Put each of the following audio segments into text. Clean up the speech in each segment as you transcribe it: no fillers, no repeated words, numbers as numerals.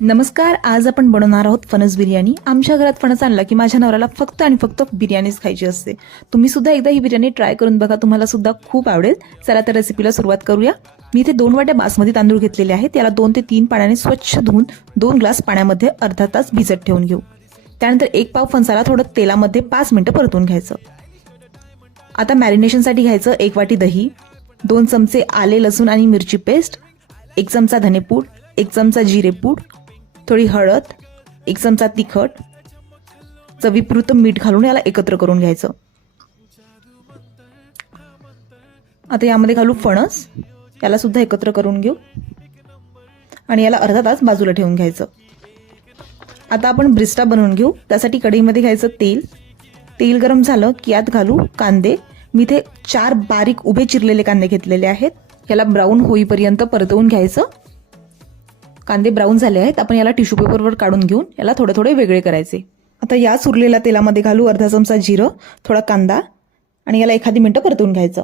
नमस्कार. आज आपण बनवणार आहोत फणस बिर्याणी. आमच्या घरात फणस आणला की माझ्या नवऱ्याला फक्त आणि फक्त बिर्याणीच खायची असते. तुम्ही सुद्धा एकदा ही बिर्याणी ट्राय करून बघा, तुम्हाला सुद्धा खूप आवडेल. चला तर रेसिपीला सुरुवात करूया. मी इथे 2 वाट्या बासमती तांदूळ घेतलेले आहेत. त्याला 2 ते 3 पाण्याने स्वच्छ धुवून 2 ग्लास पाण्यामध्ये अर्धा तास भिजत ठेवून घेऊ. त्यानंतर 1 पाव फणसाला थोडं तेलामध्ये 5 मिनिटं परतून घ्यायचं. आता मॅरिनेशनसाठी घ्यायचं 1 वाटी दही, 2 चमचे आले लसूण आणि मिरची पेस्ट, 1 चमचा धनेपूड, 1 चमचा जिरेपूड, थोडी हळद, 1 चमचा तिखट, चवीपुरतं मीठ घालून याला एकत्र करून घ्यायचं. आता यामध्ये घालू फणस, याला सुद्धा एकत्र करून घेऊ आणि याला अर्धा तास बाजूला ठेवून घ्यायचं. आता आपण ब्रिस्टा बनवून घेऊ. त्यासाठी कढईमध्ये घ्यायचं तेल. तेल गरम झालं की यात घालू कांदे. मी इथे 4 बारीक उभे चिरलेले कांदे घेतलेले आहेत. याला ब्राऊन होईपर्यंत परतवून घ्यायचं. कांदे ब्राऊन झाले आहेत. आपण याला टिश्यू पेपरवर काढून घेऊन याला थोडे थोडे वेगळे करायचे. आता या उरलेल्या तेलामध्ये घालू अर्धा चमचा जिरं, थोडा कांदा आणि याला एखादी मिनिटं परतवून घ्यायचं.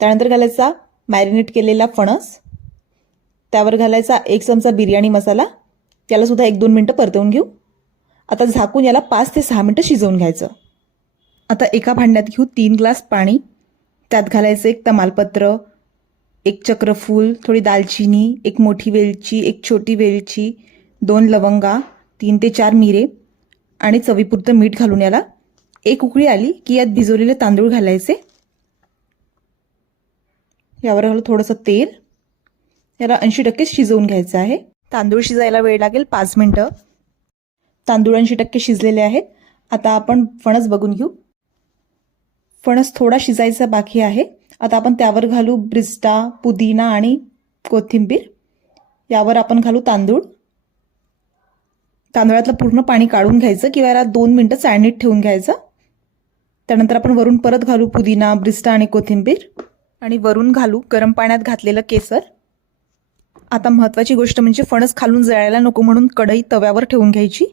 त्यानंतर घालायचा मॅरिनेट केलेला फणस, त्यावर घालायचा 1 चमचा बिर्याणी मसाला, याला सुद्धा 1-2 मिनिटं परतवून घेऊ. आता झाकून याला 5 ते 6 मिनिटं शिजवून घ्यायचं. आता एका भांड्यात घेऊ 3 ग्लास पाणी. त्यात घालायचं 1 तमालपत्र, 1 चक्रफूल, थोडी दालचिनी, 1 मोठी वेलची, 1 छोटी वेलची, 2 लवंगा, 3 ते 4 मिरे आणि चवीपुरतं मीठ घालून याला 1 उकळी आली की यात भिजवलेले तांदूळ घालायचे. यावर घालू थोडंसं तेल. याला 80% शिजवून घ्यायचं आहे. तांदूळ शिजायला वेळ लागेल 5 मिनिटं. तांदूळ 80% शिजलेले आहेत. आता आपण फणस बघून घेऊ. फणस थोडा शिजायचा बाकी आहे. आता आपण त्यावर घालू ब्रिस्टा, पुदिना आणि कोथिंबीर. यावर आपण घालू तांदूळ. तांदळातलं पूर्ण पाणी काढून घ्यायचं किंवा याला 2 मिनिटं चाळणीत ठेवून घ्यायचं. त्यानंतर आपण वरून परत घालू पुदिना, ब्रिस्टा आणि कोथिंबीर आणि वरून घालू गरम पाण्यात घातलेलं केसर. आता महत्त्वाची गोष्ट म्हणजे फणस खालून जळायला नको म्हणून कढई तव्यावर ठेवून घ्यायची.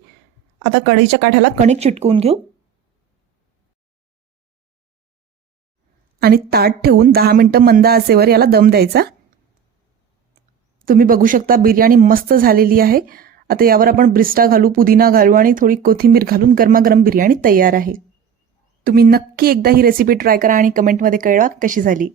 आता कढईच्या काठाला कणिक चिटकवून घेऊ आणि ताट ठेवून 10 मिनिटं मंद आचेवर याला दम द्यायचा. तुम्ही बघू शकता बिर्याणी मस्त झालेली आहे. आता यावर आपण ब्रिस्टा घालू, पुदिना घालू आणि थोडी कोथिंबीर घालून गरमागरम बिर्याणी तयार आहे. तुम्ही नक्की एकदा ही रेसिपी ट्राय करा आणि कमेंटमध्ये कळवा कशी झाली.